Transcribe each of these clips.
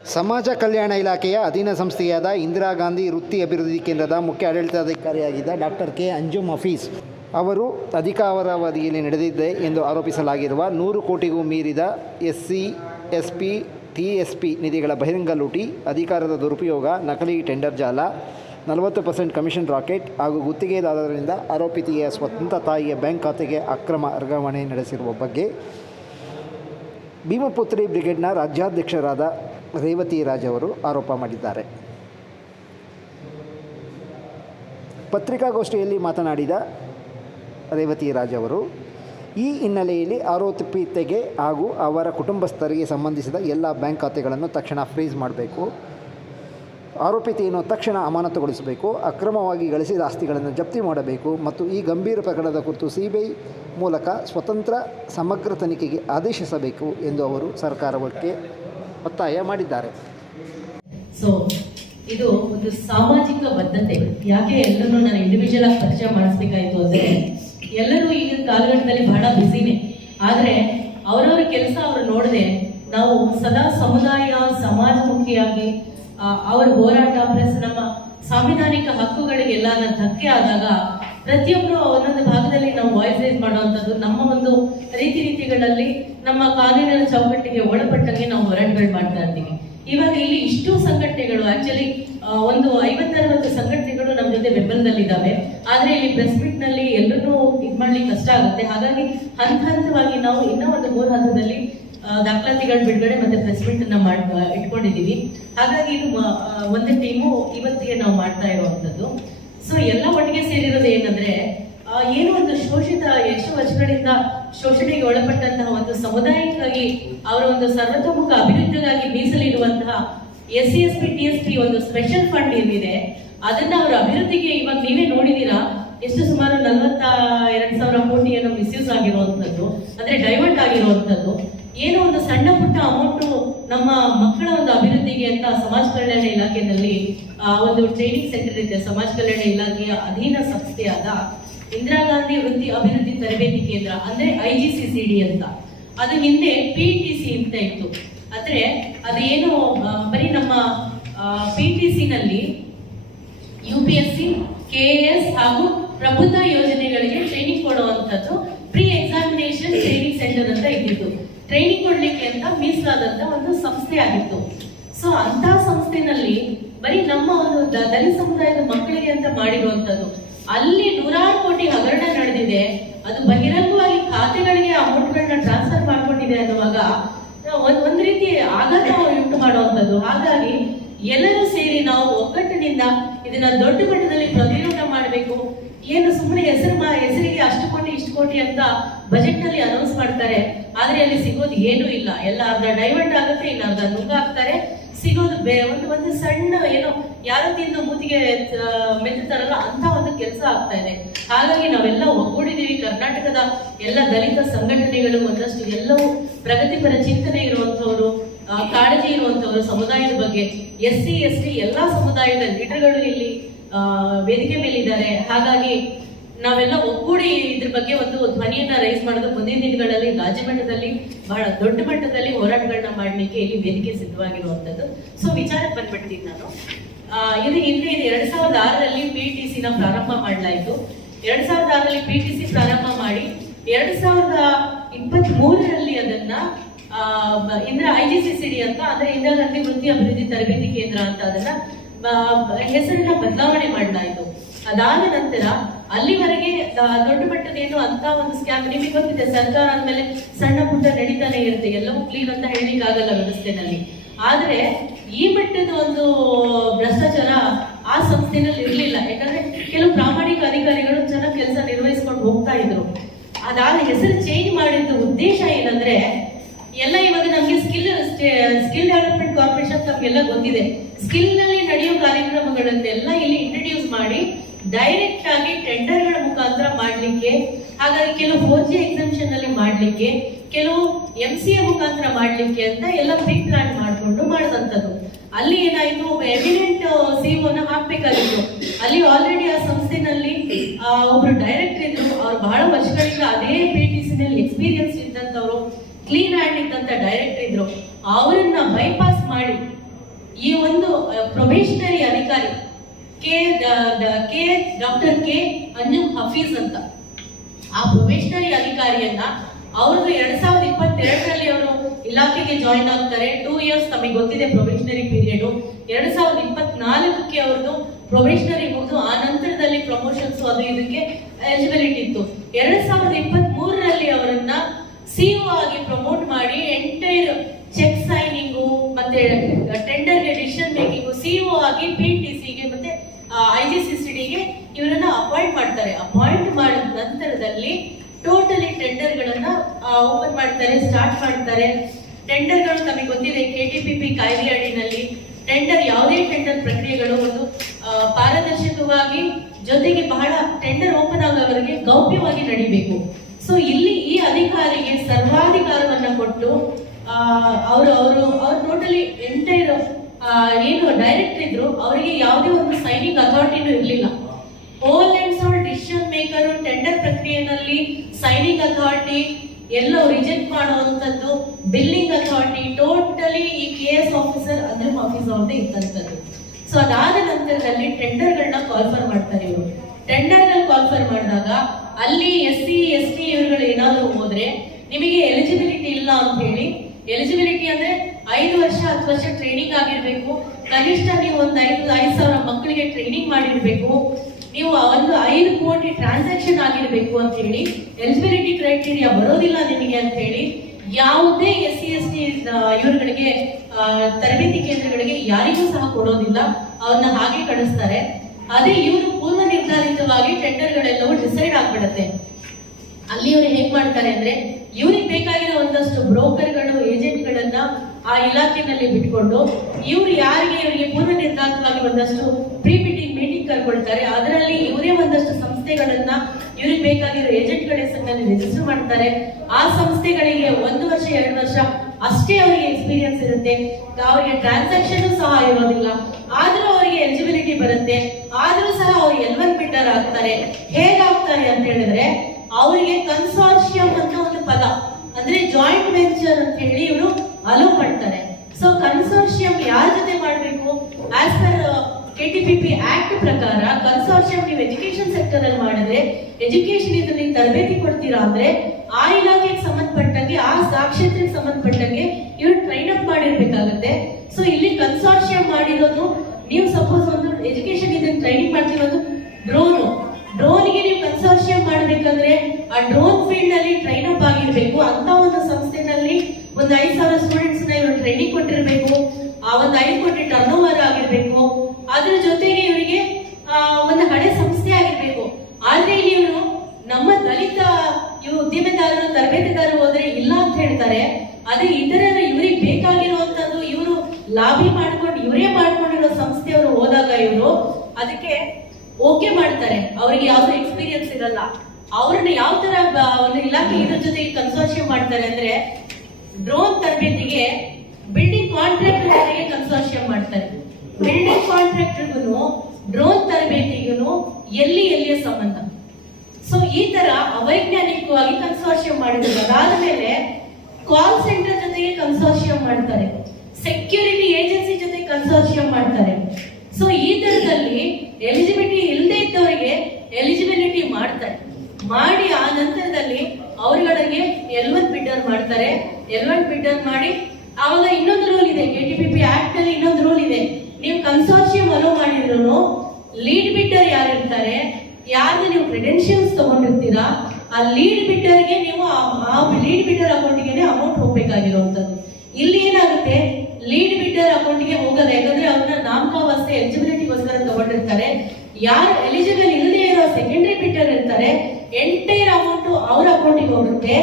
ಸಮಾಜ ಕಲ್ಯಾಣ ಇಲಾಖೆಯ ಅಧೀನ ಸಂಸ್ಥೆಯಾದ ಇಂದಿರಾ ಗಾಂಧಿ ವೃತ್ತಿ ಅಭಿವೃದ್ಧಿ ಕೇಂದ್ರದ ಮುಖ್ಯ ಆಡಳಿತಾಧಿಕಾರಿಯಾಗಿದ್ದ ಡಾಕ್ಟರ್ ಕೆ ಅಂಜುಮ್ ಹಫೀಜ್ ಅವರು ಅಧಿಕಾರಾವಧಿಯಲ್ಲಿ ನಡೆದಿದೆ ಎಂದು ಆರೋಪಿಸಲಾಗಿರುವ 100 ಕೋಟಿಗೂ ಮೀರಿದ ಎಸ್ಸಿ, ಎಸ್ಪಿ, ಟಿಎಸ್ಪಿ ನಿಧಿಗಳ ಬಹಿರಂಗ ಲೂಟಿ, ಅಧಿಕಾರದ ದುರುಪಯೋಗ, ನಕಲಿ ಟೆಂಡರ್ ಜಾಲ, 40% ಕಮಿಷನ್ ರಾಕೆಟ್ ಹಾಗೂ ಗುತ್ತಿಗೆದಾರರಿಂದ ಆರೋಪಿತೆಯ ಸ್ವಂತ ತಾಯಿಯ ಬ್ಯಾಂಕ್ ಖಾತೆಗೆ ಅಕ್ರಮ ವರ್ಗಾವಣೆ ನಡೆಸಿರುವ ಬಗ್ಗೆ ಭೀಮಪುತ್ರಿ ಬ್ರಿಗೇಡ್ನ ರಾಜ್ಯಾಧ್ಯಕ್ಷರಾದ ರೇವತಿ ರಾಜ್ ಅವರು ಆರೋಪ ಮಾಡಿದ್ದಾರೆ. ಪತ್ರಿಕಾಗೋಷ್ಠಿಯಲ್ಲಿ ಮಾತನಾಡಿದ ರೇವತಿ ರಾಜ್ ಅವರು, ಈ ಹಿನ್ನೆಲೆಯಲ್ಲಿ ಆರೋಪಿತೆಗೆ ಹಾಗೂ ಅವರ ಕುಟುಂಬಸ್ಥರಿಗೆ ಸಂಬಂಧಿಸಿದ ಎಲ್ಲ ಬ್ಯಾಂಕ್ ಖಾತೆಗಳನ್ನು ತಕ್ಷಣ ಫ್ರೀಸ್ ಮಾಡಬೇಕು, ಆರೋಪಿತೆಯನ್ನು ತಕ್ಷಣ ಅಮಾನತುಗೊಳಿಸಬೇಕು, ಅಕ್ರಮವಾಗಿ ಗಳಿಸಿದ ಆಸ್ತಿಗಳನ್ನು ಜಪ್ತಿ ಮಾಡಬೇಕು ಮತ್ತು ಈ ಗಂಭೀರ ಪ್ರಕರಣದ ಕುರಿತು ಸಿಬಿಐ ಮೂಲಕ ಸ್ವತಂತ್ರ ಸಮಗ್ರ ತನಿಖೆಗೆ ಆದೇಶಿಸಬೇಕು ಎಂದು ಅವರು ಸರ್ಕಾರಕ್ಕೆ ಒತ್ತಾಯ ಮಾಡಿದ್ದಾರೆ. ಸೊ ಇದು ಒಂದು ಸಾಮಾಜಿಕ ಬದ್ಧತೆ. ಯಾಕೆ ಎಲ್ಲರೂ ನಾನು ಇಂಡಿವಿಜುವಲ್ ಆಗಿ ಪರಿಚಯ ಮಾಡಿಸ್ಬೇಕಾಯ್ತು ಅಂದರೆ, ಎಲ್ಲರೂ ಈಗಿನ ಕಾಲಘಟ್ಟದಲ್ಲಿ ಬಹಳ ಬ್ಯುಸಿನೇ. ಆದರೆ ಅವರವರ ಕೆಲಸ ಅವರು ನೋಡದೆ ನಾವು ಸದಾ ಸಮುದಾಯ ಸಮಾಜಮುಖಿಯಾಗಿ ಅವರ ಹೋರಾಟ ಪ್ಲಸ್ ನಮ್ಮ ಸಾಂವಿಧಾನಿಕ ಹಕ್ಕುಗಳಿಗೆಲ್ಲ ಧಕ್ಕೆ ಆದಾಗ ಪ್ರತಿಯೊಬ್ಬರು ಒಂದೊಂದು ಭಾಗದಲ್ಲಿ ನಾವು ವಾಯ್ಸ್ ರೈಸ್ ಮಾಡುವಂಥದ್ದು, ನಮ್ಮ ಒಂದು ರೀತಿಗಳಲ್ಲಿ ನಮ್ಮ ಕಾನೂನಿನ ಚೌಕಟ್ಟಿಗೆ ಒಳಪಟ್ಟಂಗೆ ನಾವು ಹೋರಾಟಗಳು ಮಾಡ್ತಾ ಇರ್ತೀವಿ. ಇವಾಗ ಇಲ್ಲಿ ಇಷ್ಟು ಸಂಘಟನೆಗಳು, ಆಕ್ಚುಲಿ ಒಂದು 50-60 ಸಂಘಟನೆಗಳು ನಮ್ಮ ಜೊತೆ ಬೆಂಬಲದಲ್ಲಿದ್ದಾವೆ. ಆದರೆ ಇಲ್ಲಿ ಪ್ರೆಸ್ ಮೀಟ್ ನಲ್ಲಿ ಎಲ್ಲರೂ ಇದು ಮಾಡ್ಲಿಕ್ಕೆ ಕಷ್ಟ ಆಗುತ್ತೆ. ಹಾಗಾಗಿ ಹಂತವಾಗಿ ನಾವು ಇನ್ನೂ ಒಂದು 3 ಹಂತದಲ್ಲಿ ದಾಖಲಾತಿಗಳ ಬಿಡುಗಡೆ ಮತ್ತೆ ಪ್ರೆಸ್ ಮೀಟ್ ಅನ್ನ ಇಟ್ಕೊಂಡಿದ್ದೀವಿ. ಹಾಗಾಗಿ ಇದು ಒಂದು ಟೀಮು ಇವತ್ತಿಗೆ ನಾವು ಮಾಡ್ತಾ ಇರುವಂತದ್ದು. ಸೊ ಎಲ್ಲ ಒಟ್ಟಿಗೆ ಸೇರಿರೋದು ಏನಂದ್ರೆ, ಏನೋ ಒಂದು ಶೋಷಿತ ಎಷ್ಟು ವರ್ಷಗಳಿಂದ ಶೋಷಣೆಗೆ ಒಳಪಟ್ಟಂತಹ ಒಂದು ಸಮುದಾಯಕ್ಕಾಗಿ ಅವರ ಒಂದು ಸರ್ವತೋಮುಖ ಅಭಿವೃದ್ಧಿಗಾಗಿ ಮೀಸಲಿರುವಂತಹ SC, SC, TSP ಒಂದು ಸ್ಪೆಷಲ್ ಫಂಡ್ ಏನಿದೆ, ಅದನ್ನ ಅವರ ಅಭಿವೃದ್ಧಿಗೆ ಇವಾಗ ನೀವೇ ನೋಡಿದೀರಾ ಎಷ್ಟು ಸುಮಾರು 42,000 ಕೋಟಿಯನ್ನು ಮಿಸ್ಯೂಸ್ ಆಗಿರುವಂತದ್ದು, ಅಂದ್ರೆ ಡೈವರ್ಟ್ ಆಗಿರುವಂತದ್ದು. ಏನೋ ಒಂದು ಸಣ್ಣ ಪುಟ್ಟ ಅಮೌಂಟ್ ನಮ್ಮ ಮಕ್ಕಳ ಒಂದು ಅಭಿವೃದ್ಧಿಗೆ ಅಂತ ಸಮಾಜ ಕಲ್ಯಾಣ ಇಲಾಖೆಯಲ್ಲಿ ಒಂದು ಟ್ರೈನಿಂಗ್ ಸೆಂಟರ್ ಇದೆ. ಸಮಾಜ ಕಲ್ಯಾಣ ಇಲಾಖೆಯ ಅಧೀನ ಸಂಸ್ಥೆಯಾದ ಇಂದಿರಾ ಗಾಂಧಿ ವೃತ್ತಿ ಅಭಿವೃದ್ಧಿ ತರಬೇತಿ ಕೇಂದ್ರ, ಅಂದ್ರೆ IGCCD ಅಂತ. ಅದು ಹಿಂದೆ PTC ಅಂತ ಇತ್ತು. ಅಂದ್ರೆ ಅದೇನು ಬರೀ ನಮ್ಮ PTC ನಲ್ಲಿ UPSC, KS ಹಾಗೂ ಪ್ರಬುದ್ಧ ಯೋಜನೆಗಳಿಗೆ ಟ್ರೈನಿಂಗ್ ಕೊಡುವಂತದ್ದು ಪ್ರೀ ಎಕ್ಸಾಮಿನೇಷನ್ ಟ್ರೈನಿಂಗ್ ಸೆಂಟರ್ ಅಂತ ಇದ್ದಿತ್ತು. ಟ್ರೈನಿಂಗ್ ಕೊಡ್ಲಿಕ್ಕೆ ಅಂತ ಮೀಸಲಾದಂತ ಒಂದು ಸಂಸ್ಥೆ ಆಗಿತ್ತು. ಸೊ ಅಂತ ಸಂಸ್ಥೆನಲ್ಲಿ ಬರೀ ನಮ್ಮ ಒಂದು ದಲಿತ ಸಮುದಾಯದ ಮಕ್ಕಳಿಗೆ ಅಂತ ಮಾಡಿರುವಂತದ್ದು, ಅಲ್ಲಿ 100 ಕೋಟಿ ಹಗರಣ ನಡೆದಿದೆ. ಅದು ಬಹಿರಂಗವಾಗಿ ಖಾತೆಗಳಿಗೆ ಅಮೌಂಟ್ಗಳನ್ನ ಟ್ರಾನ್ಸ್ಫರ್ ಮಾಡ್ಕೊಂಡಿದೆ ಅನ್ನುವಾಗ ಒಂದ್ ರೀತಿ ಆಘಾತ ಉಂಟು ಮಾಡುವಂತದ್ದು. ಹಾಗಾಗಿ ಎಲ್ಲರೂ ಸೇರಿ ನಾವು ಒಗ್ಗಟ್ಟಿನಿಂದ ಇದನ್ನ ದೊಡ್ಡ ಮಟ್ಟದಲ್ಲಿ ಪ್ರತಿರೋಧ ಮಾಡಬೇಕು. ಏನು ಸುಮ್ಮನೆ ಹೆಸರಿಗೆ ಅಷ್ಟು ಕೋಟಿ ಇಷ್ಟು ಕೋಟಿ ಅಂತ ಬಜೆಟ್ ನಲ್ಲಿ ಅನೌನ್ಸ್ ಮಾಡ್ತಾರೆ, ಆದ್ರೆ ಅಲ್ಲಿ ಸಿಗೋದು ಏನೂ ಇಲ್ಲ. ಎಲ್ಲ ಅರ್ಧ ಡೈವರ್ಟ್ ಆಗುತ್ತೆ, ಇನ್ನು ಅರ್ಧ ನುಂಗ ಹಾಕ್ತಾರೆ. ಸಿಗೋದು ಒಂದು ಸಣ್ಣ ಏನೋ ಯಾರೋ ತಿಂದು ಮೂತಿಗೆ ಮೆತ್ತುತ್ತಾರಲ್ಲ ಅಂತ ಒಂದು ಕೆಲಸ ಆಗ್ತಾ ಇದೆ. ಹಾಗಾಗಿ ನಾವೆಲ್ಲ ಒಗ್ಗೂಡಿದೀವಿ. ಕರ್ನಾಟಕದ ಎಲ್ಲ ದಲಿತ ಸಂಘಟನೆಗಳು ಒಂದಷ್ಟು ಎಲ್ಲವೂ ಪ್ರಗತಿಪರ ಚಿಂತನೆ ಇರುವಂತವರು, ಕಾಳಜಿ ಇರುವಂತವರು ಸಮುದಾಯದ ಬಗ್ಗೆ, SC, ST ಎಲ್ಲಾ ಸಮುದಾಯದ ಲೀಡರ್ಗಳು ಇಲ್ಲಿ ವೇದಿಕೆ ಮೇಲಿದ್ದಾರೆ. ಹಾಗಾಗಿ ನಾವೆಲ್ಲ ಒಗ್ಗೂಡಿ ಇದ್ರ ಬಗ್ಗೆ ಒಂದು ಧ್ವನಿಯನ್ನ ರೈಸ್ ಮಾಡೋದು, ಮುಂದಿನ ದಿನಗಳಲ್ಲಿ ರಾಜ್ಯ ಮಟ್ಟದಲ್ಲಿ ಬಹಳ ದೊಡ್ಡ ಮಟ್ಟದಲ್ಲಿ ಹೋರಾಟಗಳನ್ನ ಮಾಡ್ಲಿಕ್ಕೆ ಇಲ್ಲಿ ವೇದಿಕೆ ಸಿದ್ಧವಾಗಿರುವಂತದ್ದು. ಸೊ ವಿಚಾರಕ್ಕೆ ಬಂದ್ಬಿಡ್ತೀನಿ ನಾನು. ಇದು ಹಿಂದೆ 2006ರಲ್ಲಿ PTC ನ ಪ್ರಾರಂಭ ಮಾಡಲಾಯಿತು. 2006ರಲ್ಲಿ PTC ಪ್ರಾರಂಭ ಮಾಡಿ 2023ರಲ್ಲಿ ಅದನ್ನ IGCCD ಅಂತ, ಅಂದ್ರೆ ಇಂದಿರಾ ಗಾಂಧಿ ವೃತ್ತಿ ಅಭಿವೃದ್ಧಿ ತರಬೇತಿ ಕೇಂದ್ರ ಅಂತ ಅದನ್ನ ಹೆಸರನ್ನ ಬದಲಾವಣೆ ಮಾಡಲಾಯಿತು. ಅದಾದ ನಂತರ ಅಲ್ಲಿವರೆಗೆ ದೊಡ್ಡ ಮಟ್ಟದೇನು ಅಂತ ಒಂದು ಸ್ಕ್ಯಾಮ್, ನಿಮಗೆ ಗೊತ್ತಿದೆ, ಸರ್ಕಾರ ಅಂದ್ಮೇಲೆ ಸಣ್ಣ ಪುಟ್ಟ ನಡೀತಾನೆ ಇರುತ್ತೆ, ಎಲ್ಲವೂ ಕ್ಲೀನ್ ಅಂತ ಹೇಳಲಿಕ್ಕೆ ಆಗಲ್ಲ ವ್ಯವಸ್ಥೆನಲ್ಲಿ. ಆದ್ರೆ ಈ ಮಟ್ಟದ ಒಂದು ಭ್ರಷ್ಟಾಚಾರ ಆ ಸಂಸ್ಥೆನಲ್ಲಿ ಇರ್ಲಿಲ್ಲ. ಯಾಕಂದ್ರೆ ಕೆಲವು ಪ್ರಾಮಾಣಿಕ ಅಧಿಕಾರಿಗಳು ಚೆನ್ನಾಗಿ ಕೆಲಸ ನಿರ್ವಹಿಸ್ಕೊಂಡು ಹೋಗ್ತಾ ಇದ್ರು. ಅದಾದ ಹೆಸರು ಚೇಂಜ್ ಮಾಡಿದ ಉದ್ದೇಶ ಏನಂದ್ರೆ, ಎಲ್ಲ ಇವಾಗ ನಮ್ಗೆ ಸ್ಕಿಲ್ ಡೆವಲಪ್ಮೆಂಟ್ ಕಾರ್ಪೊರೇಷನ್ ನಮ್ಗೆಲ್ಲ ಗೊತ್ತಿದೆ. ಸ್ಕಿಲ್ ನಲ್ಲಿ ನಡೆಯೋ ಕಾರ್ಯಕ್ರಮಗಳನ್ನೆಲ್ಲ ಇಲ್ಲಿ ಇಂಟ್ರೊಡ್ಯೂಸ್ ಮಾಡಿ ಡೈರೆಕ್ಟ್ ಆಗಿ ಟೆಂಡರ್ಗಳ ಮುಖಾಂತರ ಮಾಡ್ಲಿಕ್ಕೆ, ಹಾಗಾಗಿ ಕೆಲವು 4G ಎಕ್ಸಾಮಿಷನ್ ನಲ್ಲಿ ಮಾಡ್ಲಿಕ್ಕೆ, ಕೆಲವು MCA ಮುಖಾಂತರ ಮಾಡ್ಲಿಕ್ಕೆ ಅಂತ ಎಲ್ಲ ಪ್ರೀ ಪ್ಲಾನ್ ಮಾಡ್ಕೊಂಡು ಮಾಡಿದಂಥದ್ದು. ಅಲ್ಲಿ ಏನಾಯ್ತು, ಎಮಿನೆಂಟ್ CEO ಹಾಕ್ಬೇಕಾಗಿತ್ತು. ಅಲ್ಲಿ ಆಲ್ರೆಡಿ ಆ ಸಂಸ್ಥೆನಲ್ಲಿ ಒಬ್ರು ಡೈರೆಕ್ಟರ್ ಇದ್ರು. ಅವ್ರು ಬಹಳ ವರ್ಷಗಳಿಂದ ಅದೇ PTC ನಲ್ಲಿ ಎಕ್ಸ್ಪೀರಿಯನ್ಸ್ ಇದ್ದಂಥವ್ರು, ಕ್ಲೀನ್ ಹ್ಯಾಂಡ್ ಇದ್ದಂತ ಡೈರೆಕ್ಟರ್ ಇದ್ರು. ಅವರನ್ನ ಬೈಪಾಸ್ ಮಾಡಿ ಈ ಒಂದು ಪ್ರೊಬೇಷನರಿ ಅಧಿಕಾರಿ ಡಾಕ್ಟರ್ ಕೆ ಅಂಜುಮ್ ಹಫೀಜ್ ಅಂತ, ಆ ಪ್ರೊಬೇಷನರಿ ಅಧಿಕಾರಿಯನ್ನ ಅವ್ರದ್ದು 2022ರಲ್ಲಿ ಅವರು ಇಲಾಖೆಗೆ ಜಾಯಿನ್ ಆಗ್ತಾರೆ. 2 years ತಮಗೆ ಗೊತ್ತಿದೆ ಪ್ರೊಬೇಷನರಿ ಪೀರಿಯಡ್. 2024ಕ್ಕೆ ಅವ್ರದ್ದು ಪ್ರೊಬೇಷನರಿ ಮುಗಿದು ಆ ನಂತರದಲ್ಲಿ ಪ್ರಮೋಷನ್ಸ್ ಅದು ಇದಕ್ಕೆ ಎಲಿಜಿಬಿಲಿಟಿ ಇತ್ತು. 2023ರಲ್ಲಿ ಅವರನ್ನ ಸಿಇಒ ಆಗಿ ಪ್ರಮೋಟ್ ಮಾಡಿ ಎಂಟೈರ್ ಚೆಕ್ ಸೈನಿಂಗು ಮತ್ತೆ ಟೆಂಡರ್ಗೆ ಡಿಸಿಷನ್ ಮೇಕಿಂಗು ಸಿಇಒ ಆಗಿ PTCಗೆ ಮತ್ತೆ IGCCDಗೆ ಇವರನ್ನ ಅಪಾಯಿಂಟ್ ಮಾಡ್ತಾರೆ. ಅಪಾಯಿಂಟ್ ಮಾಡಿದ ನಂತರದಲ್ಲಿ ಟೋಟಲಿ ಟೆಂಡರ್ಗಳನ್ನ ಓಪನ್ ಮಾಡ್ತಾರೆ, ಸ್ಟಾರ್ಟ್ ಮಾಡ್ತಾರೆ. ಟೆಂಡರ್ಗಳು ತಮಗೆ ಗೊತ್ತಿದೆ KTPP ಕಾಯ್ದೆ ಅಡಿನಲ್ಲಿ ಟೆಂಡರ್ ಯಾವುದೇ ಟೆಂಡರ್ ಪ್ರಕ್ರಿಯೆಗಳು ಒಂದು ಪಾರದರ್ಶಕವಾಗಿ ಜೊತೆಗೆ ಬಹಳ ಟೆಂಡರ್ ಓಪನ್ ಆಗೋವರೆಗೆ ಗೌಪ್ಯವಾಗಿ ನಡಿಬೇಕು. ಸೊ ಇಲ್ಲಿ ಈ ಅಧಿಕಾರಿಗೆ ಸರ್ವಾಧಿಕಾರವನ್ನ ಕೊಟ್ಟು ಅವರು ಟೋಟಲಿ ಎಂಟೈರ್ ಏನು ಡೈರೆಕ್ಟರ್ ಇದ್ರು ಅವರಿಗೆ ಯಾವುದೇ ಒಂದು ಸೈನಿಂಗ್ ಅಥಾರಿಟಿನೂ ಇರಲಿಲ್ಲ. Whole and sole decision maker, tender ಪ್ರಕ್ರಿಯೆಯಲ್ಲಿ ಸೈನಿಂಗ್ ಅಥಾರಿಟಿ ಎಲ್ಲ ರಿಜೆಕ್ಟ್ ಮಾಡುವಂತದ್ದು, ಬಿಲ್ಲಿಂಗ್ ಅಥಾರಿಟಿ ಟೋಟಲಿ ಈ KS ಆಫೀಸರ್ ಅಂಜುಮ್ ಹಫೀಜ್ ಅವ್ರದ್ದೇ ಇದ್ದಂಥದ್ದು. ಸೊ ಅದಾದ ನಂತರದಲ್ಲಿ ಟೆಂಡರ್ಗಳನ್ನ ಕಾಲ್ಫರ್ ಮಾಡ್ತಾರೆ ಇವರು. ಟೆಂಡರ್ಗಳು ಕಾಲ್ಫರ್ ಮಾಡಿದಾಗ ಅಲ್ಲಿ SC ST ಇವರುಗಳು ಏನಾದರೂ ಹೋದ್ರೆ ನಿಮಗೆ ಎಲಿಜಿಬಿಲಿಟಿ ಇಲ್ಲ ಅಂತ ಹೇಳಿ, ಎಲಿಜಿಬಿಲಿಟಿ ಅಂದ್ರೆ 5 ವರ್ಷ 10 ವರ್ಷ ಟ್ರೈನಿಂಗ್ ಆಗಿರ್ಬೇಕು, ಕನಿಷ್ಠ ನೀವು ಒಂದು 5,000 ಮಕ್ಕಳಿಗೆ ಟ್ರೈನಿಂಗ್ ಮಾಡಿರ್ಬೇಕು, ನೀವು ಒಂದು 5 ಕೋಟಿ ಟ್ರಾನ್ಸಾಕ್ಷನ್ ಆಗಿರ್ಬೇಕು ಅಂತ ಹೇಳಿ ಎಲಿಜಿಬಿಲಿಟಿ ಕ್ರೈಟೀರಿಯಾ ಬರೋದಿಲ್ಲ ನಿಮಗೆ ಅಂತ ಹೇಳಿ ಯಾವುದೇ SC ST ಇವರುಗಳಿಗೆ ತರಬೇತಿ ಕೇಂದ್ರಗಳಿಗೆ ಯಾರಿಗೂ ಸಹ ಕೊಡೋದಿಲ್ಲ, ಅವ್ರನ್ನ ಹಾಗೆ ಕಳಿಸ್ತಾರೆ. ಅದೇ ಇವರು ಪೂರ್ವ ನಿರ್ಧಾರಿತವಾಗಿ ಟೆಂಡರ್ಗಳೆಲ್ಲವೂ ಡಿಸೈಡ್ ಆಗ್ಬಿಡುತ್ತೆ. ಅಲ್ಲಿ ಇವರು ಹೇಗ್ ಮಾಡ್ತಾರೆ ಅಂದ್ರೆ ಇವ್ರಿಗೆ ಬೇಕಾಗಿರೋ ಒಂದಷ್ಟು ಬ್ರೋಕರ್ಗಳು, ಏಜೆಂಟ್ಗಳನ್ನ ಆ ಇಲಾಖೆನಲ್ಲಿ ಬಿಟ್ಕೊಂಡು ಇವ್ರು ಇವರಿಗೆ ಪೂರ್ವ ನಿರ್ಧಾರಿತವಾಗಿ ಒಂದಷ್ಟು ಪ್ರೀ ಬಿಡ್ಡಿಂಗ್ ಮೀಟಿಂಗ್ ಕರ್ಕೊಳ್ತಾರೆ. ಅದರಲ್ಲಿ ಇವರೇ ಒಂದಷ್ಟು ಸಂಸ್ಥೆಗಳನ್ನ ಇವ್ರಿಗೆ ಬೇಕಾಗಿರೋ ಏಜೆಂಟ್ಗಳ ಹೆಸರಿನಲ್ಲಿ ರಿಜಿಸ್ಟರ್ ಮಾಡ್ತಾರೆ. ಆ ಸಂಸ್ಥೆಗಳಿಗೆ 1 ವರ್ಷ 2 ವರ್ಷ ಅಷ್ಟೇ ಅವರಿಗೆ ಎಕ್ಸ್ಪೀರಿಯನ್ಸ್ ಇರುತ್ತೆ, ಅವರಿಗೆ ಟ್ರಾನ್ಸಾಕ್ಷನ್ ಸಹ ಇರೋದಿಲ್ಲ. ಆದ್ರೂ ಅವರಿಗೆ ಎಲಿಜಿಬಿಲಿಟಿ ಬರುತ್ತೆ, ಆದ್ರೂ ಸಹ ಅವ್ರು L1 ಬಿಡ್ಡರ್ ಆಗ್ತಾರೆ. ಹೇಗಾಗ್ತಾರೆ ಅಂತ ಹೇಳಿದ್ರೆ ಅವರಿಗೆ ಕನ್ಸಾರ್ಷಿಯಂ ಅಂತ ಒಂದು ಪದ, ಅಂದ್ರೆ ಜಾಯಿಂಟ್ ವೆಂಚರ್ ಅಂತ ಹೇಳಿ ಇವರು ಅಲೋ ಮಾಡ್ತಾರೆ. ಸೊ ಕನ್ಸಾರ್ಷಿಯಂ ಯಾರ ಜೊತೆ ಮಾಡಬೇಕು? ಆಸ್ ಪರ್ KTPP ಆಕ್ಟ್ ಪ್ರಕಾರ ಕನ್ಸಾರ್ಷಿಯಂ ನೀವು ಎಜುಕೇಶನ್ ಸೆಕ್ಟರ್ ಅಲ್ಲಿ ಮಾಡಿದ್ರೆ, ಎಜುಕೇಶನ್ ಇದರಲ್ಲಿ ತರಬೇತಿ ಕೊಡ್ತೀರಾ ಅಂದ್ರೆ ಆ ಇಲಾಖೆಗೆ ಸಂಬಂಧಪಟ್ಟಂಗೆ, ಆ ಕ್ಷೇತ್ರಕ್ಕೆ ಸಂಬಂಧಪಟ್ಟಂಗೆ ಇವರು ಟ್ರೈನ್ ಅಪ್ ಮಾಡಿರ್ಬೇಕಾಗುತ್ತೆ. ಸೊ ಇಲ್ಲಿ ಕನ್ಸಾರ್ಷಿಯಂ ಮಾಡಿರೋದು, ನೀವು ಸಪೋಸ್ ಒಂದು ಎಜುಕೇಶನ್ ಇದನ್ನ ಟ್ರೈನಿಂಗ್ ಮಾಡ್ತಿರೋದು ಡ್ರೋನ್ಗೆ ನೀವು ಕನ್ಸಾರ್ಷಿಯಂ ಮಾಡ್ಬೇಕಂದ್ರೆ ಆ ಡ್ರೋನ್ ಫೀಲ್ಡ್ ಅಲ್ಲಿ ಟ್ರೈನ್ ಅಪ್ ಆಗಿರ್ಬೇಕು. ಅಂತ ಒಂದು ಸಂಸ್ಥೆನಲ್ಲಿ ಒಂದು 5,000 ಸ್ಟೂಡೆಂಟ್ಸ್ ನ ಇವರು ಟ್ರೈನಿಂಗ್ ಕೊಟ್ಟಿರ್ಬೇಕು, ಆ ಒಂದು 5 ಕೋಟಿ ಟರ್ನ್ ಓವರ್ ಆಗಿರ್ಬೇಕು. ಅದ್ರ ಜೊತೆಗೆ ಇವರಿಗೆ ಒಂದು ಹಳೆ ಸಂಸ್ಥೆ ಆಗಿರ್ಬೇಕು. ಆದ್ರೆ ಇಲ್ಲಿ ಇವರು ನಮ್ಮ ದಲಿತ ಉದ್ಯಮೆದಾರರು, ತರಬೇತಿದಾರರು ಹೋದ್ರೆ ಇಲ್ಲ ಅಂತ ಹೇಳ್ತಾರೆ. ಅದೇ ಇತರ ಇವ್ರಿಗೆ ಬೇಕಾಗಿರುವಂತದ್ದು ಇವರು ಲಾಬಿ ಮಾಡ್ಕೊಂಡು ಇವರೇ ಮಾಡ್ಕೊಂಡಿರೋ ಸಂಸ್ಥೆಯವರು ಹೋದಾಗ ಇವರು ಅದಕ್ಕೆ ಓಕೆ ಮಾಡ್ತಾರೆ. ಅವರಿಗೆ ಯಾವ್ದು ಎಕ್ಸ್ಪೀರಿಯನ್ಸ್ ಇರಲ್ಲ. ಅವ್ರನ್ನ ಯಾವ ತರ ಒಂದು ಇಲಾಖೆ ಇದ್ರ ಜೊತೆಗೆ ಕನ್ಸೋರ್ಷಿಯಂ ಮಾಡ್ತಾರೆ ಅಂದ್ರೆ ಡ್ರೋನ್ ತರಬೇತಿಗೆ ಬಿಲ್ಡಿಂಗ್ ಕಾಂಟ್ರಾಕ್ಟರ್ ಜೊತೆಗೆ ಕನ್ಸೋರ್ಷಿಯಂ ಮಾಡ್ತಾರೆ. ಬಿಲ್ಡಿಂಗ್ ಕಾಂಟ್ರಾಕ್ಟರ್ಗೂ ಡ್ರೋನ್ ತರಬೇತಿಗೂ ಎಲ್ಲಿಯ ಸಂಬಂಧ? ಸೊ ಈ ತರ ಅವೈಜ್ಞಾನಿಕವಾಗಿ ಕನ್ಸೋರ್ಷಿಯಂ ಮಾಡಿದ್ರು. ಅದಾದ್ಮೇಲೆ ಕಾಲ್ ಸೆಂಟರ್ ಜೊತೆಗೆ ಕನ್ಸೋರ್ಷಿಯಂ ಮಾಡ್ತಾರೆ, ಸೆಕ್ಯೂರಿಟಿ ಏಜೆನ್ಸಿ ಜೊತೆ ಕನ್ಸೋರ್ಷಿಯಂ ಮಾಡ್ತಾರೆ. ಸೊ ಈ ತರದಲ್ಲಿ ಎಲಿಜಿಬಿಲಿಟಿ ಇಲ್ಲದೆ ಇದ್ದವರಿಗೆ ಎಲಿಜಿಬಿಲಿಟಿ ಮಾಡ್ತಾರೆ. ಮಾಡಿ ಆ ನಂತರದಲ್ಲಿ ಅವರುಗಳಿಗೆ L1 ಬಿಡ್ಡರ್ ಮಾಡ್ತಾರೆ. L1 ಬಿಡ್ಡರ್ ಮಾಡಿ ಆವಾಗ ಇನ್ನೊಂದು ರೂಲ್ ಇದೆ, KTPP ಆಕ್ಟ್ ಅಲ್ಲಿ ಇನ್ನೊಂದು ರೂಲ್ ಇದೆ. ನೀವು ಕನ್ಸೋರ್ಷಿಯಂ ಅಲೋ ಮಾಡಿದ್ರು ಲೀಡ್ ಬಿಡ್ಡರ್ ಯಾರಿರ್ತಾರೆ, ಯಾರು ನೀವು ಕ್ರೆಡೆನ್ಶಿಯಲ್ಸ್ ತಗೊಂಡಿರ್ತೀರಾ, ಆ ಲೀಡ್ ಬಿಡ್ಡರ್ಗೆ ನೀವು ಆ ಲೀಡ್ ಬಿಡ್ಡರ್ ಅಕೌಂಟ್ಗೆ ಅಮೌಂಟ್ ಹೋಗ್ಬೇಕಾಗಿರುವಂತದ್ದು. ಇಲ್ಲಿ ಏನಾಗುತ್ತೆ, ಲೀಡ್ ಬಿಡ್ಡರ್ ಅಕೌಂಟ್ಗೆ ಹೋಗಲ್ಲ, ಯಾಕಂದ್ರೆ ಅವ್ರನ್ನ ನಾಮಕಾವಸ್ಥೆ ಎಲಿಜಿಬಿಲಿಟಿಗೋಸ್ಕರ ತಗೊಂಡಿರ್ತಾರೆ. ಯಾರು ಎಲಿಜಿಬಲ್ ಇಲ್ಲದೆ ಇರೋ ಸೆಕೆಂಡರಿ ಬಿಡ್ಡರ್ ಇರ್ತಾರೆ, ಎಂಟೈರ್ ಅಮೌಂಟ್ ಅವ್ರ ಅಕೌಂಟಿಗೆ ಹೋಗುತ್ತೆ.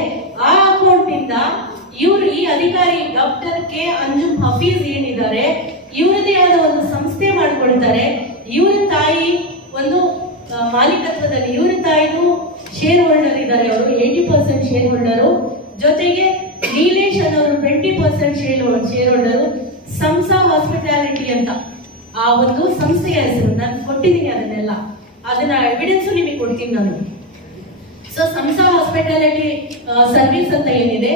ಆ ಅಕೌಂಟ್ ಇಂದ ಇವರು ಈ ಅಧಿಕಾರಿ ಡಾಕ್ಟರ್ ಕೆ ಅಂಜುಮ್ ಹಫೀಜ್ ಏನಿದ್ದಾರೆ ಇವರದೇ ಆದ ಒಂದು ಸಂಸ್ಥೆ ಮಾಡ್ಕೊಳ್ತಾರೆ. ಇವರ ತಾಯಿ ಒಂದು ಮಾಲೀಕತ್ವದಲ್ಲಿ, ಇವರ ತಾಯಿದು ಶೇರ್ ಹೋಲ್ಡರ್ ಇದ್ದಾರೆ, ಅವರು 80% ಶೇರ್ ಹೋಲ್ಡರು, ಜೊತೆಗೆ ನೀಲೇಶ್ ಅನ್ನೋರು 20% ಶೇರ್ ಹೋಲ್ಡರು. ಸಂಸಾ ಹಾಸ್ಪಿಟಾಲಿಟಿ ಅಂತ ಆ ಒಂದು ಸಂಸ್ಥೆಯ ಹೆಸರು ನಾನು ಕೊಟ್ಟಿದ್ದೀನಿ, ಅದನ್ನ ಎವಿಡೆನ್ಸ್ ನಿಮಗೆ ಕೊಡ್ತೀನಿ ನಾನು. ಸೊ ಸಂಸಾ ಹಾಸ್ಪಿಟಾಲಿಟಿ ಸರ್ವಿಸ್ ಅಂತ ಏನಿದೆ,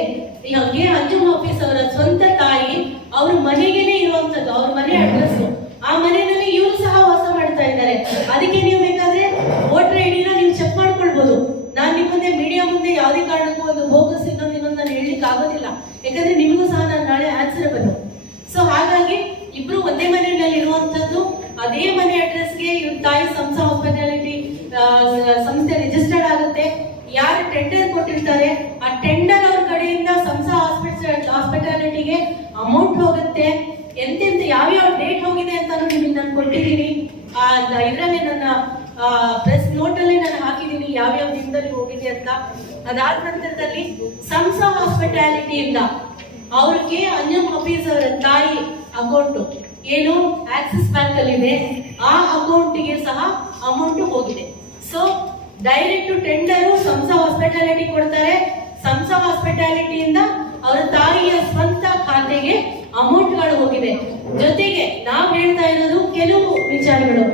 ಕೆ ಅಂಜುಮ್ ಹಫೀಜ್ ಅವರ ಸ್ವಂತ ತಾಯಿ ಅವ್ರ ಮನೆಗೇನೆ ಇರುವಂತದ್ದು, ಅವ್ರ ಮನೆ ಮುಂದೆ ಮೀಡಿಯಾ ಮುಂದೆ ಯಾವುದೇ ಕಾರಣಕ್ಕೂ ಒಂದು ಬೋಗಸ್ ಇನ್ನೊಂದು ನಾನು ಹೇಳಲಿಕ್ಕೆ ಆಗೋದಿಲ್ಲ, ಯಾಕಂದ್ರೆ ನಿಮಗೂ ಸಹ ನಾನು ನಾಳೆ ಆನ್ಸರಬಲ್. ಸೊ ಹಾಗಾಗಿ ಇಬ್ರು ಒಂದೇ ಮನೆಯಲ್ಲಿ ಇರುವಂತದ್ದು, ಅದೇ ಮನೆ ಅಡ್ರೆಸ್ಗೆ ಇವ್ರ ತಾಯಿ ಸಂಸ್ಥಾ ಹಾಸ್ಪಿಟಾಲಿಟಿ ಸಂಸ್ಥೆ ರಿಜಿಸ್ಟರ್ಡ್ ಆಗುತ್ತೆ. ಯಾರು ಟೆಂಡರ್ ಕೊಟ್ಟಿರ್ತಾರೆ ಆ ಟೆಂಡರ್ ಅವ್ರ ಕಡೆಯಿಂದ ಸಂಸ್ಥಾ ಹಾಸ್ಪಿಟಾಲಿಟಿಗೆ ಅಮೌಂಟ್ ಹೋಗುತ್ತೆ. ಎಂತೆಂತ ಯಾವ್ಯಾವ ಡೇಟ್ ಹೋಗಿದೆ ಅಂತ ನಿಮಗೆ ನಾನು ಕೊಟ್ಟಿದ್ದೀನಿ. ಇದರಲ್ಲಿ ನನ್ನ ಪ್ರೆಸ್ ನೋಟ್ ಅಲ್ಲಿ ನಾನು ಹಾಕಿದ್ದೀನಿ ಯಾವ್ಯಾವ ದಿನದಲ್ಲಿ ಹೋಗಿದೆ ಅಂತ. ಅದಾದ ನಂತರದಲ್ಲಿ ಸಂಸ್ಥಾ ಹಾಸ್ಪಿಟಾಲಿಟಿಯಿಂದ ಅವ್ರಿಗೆ ಅಂಜುಮ್ ಹಫೀಜ್ ಅವರ ತಾಯಿ ಅಕೌಂಟ್ ಏನು ಆಕ್ಸಿಸ್ ಬ್ಯಾಂಕ್ ಅಲ್ಲಿ ಇದೆ, ಆ ಅಕೌಂಟ್ಗೆ ಸಹ ಅಮೌಂಟ್ ಹೋಗಿದೆ. ಸೊ ಡೈರೆಕ್ಟ್ ಟೆಂಡರ್ ಸಂಸ್ಥಾ ಹಾಸ್ಪಿಟಾಲಿಟಿ ಕೊಡ್ತಾರೆ, ಸಂಸ್ಥಾ ಹಾಸ್ಪಿಟಾಲಿಟಿಯಿಂದ ಅವರ ತಾಯಿಯ ಸ್ವಂತ ಖಾತೆಗೆ ಅಮೌಂಟ್ಗಳು ಹೋಗಿದೆ. ಜೊತೆಗೆ ನಾವು ಹೇಳ್ತಾ ಇರೋದು ಕೆಲವು ವಿಚಾರಗಳು,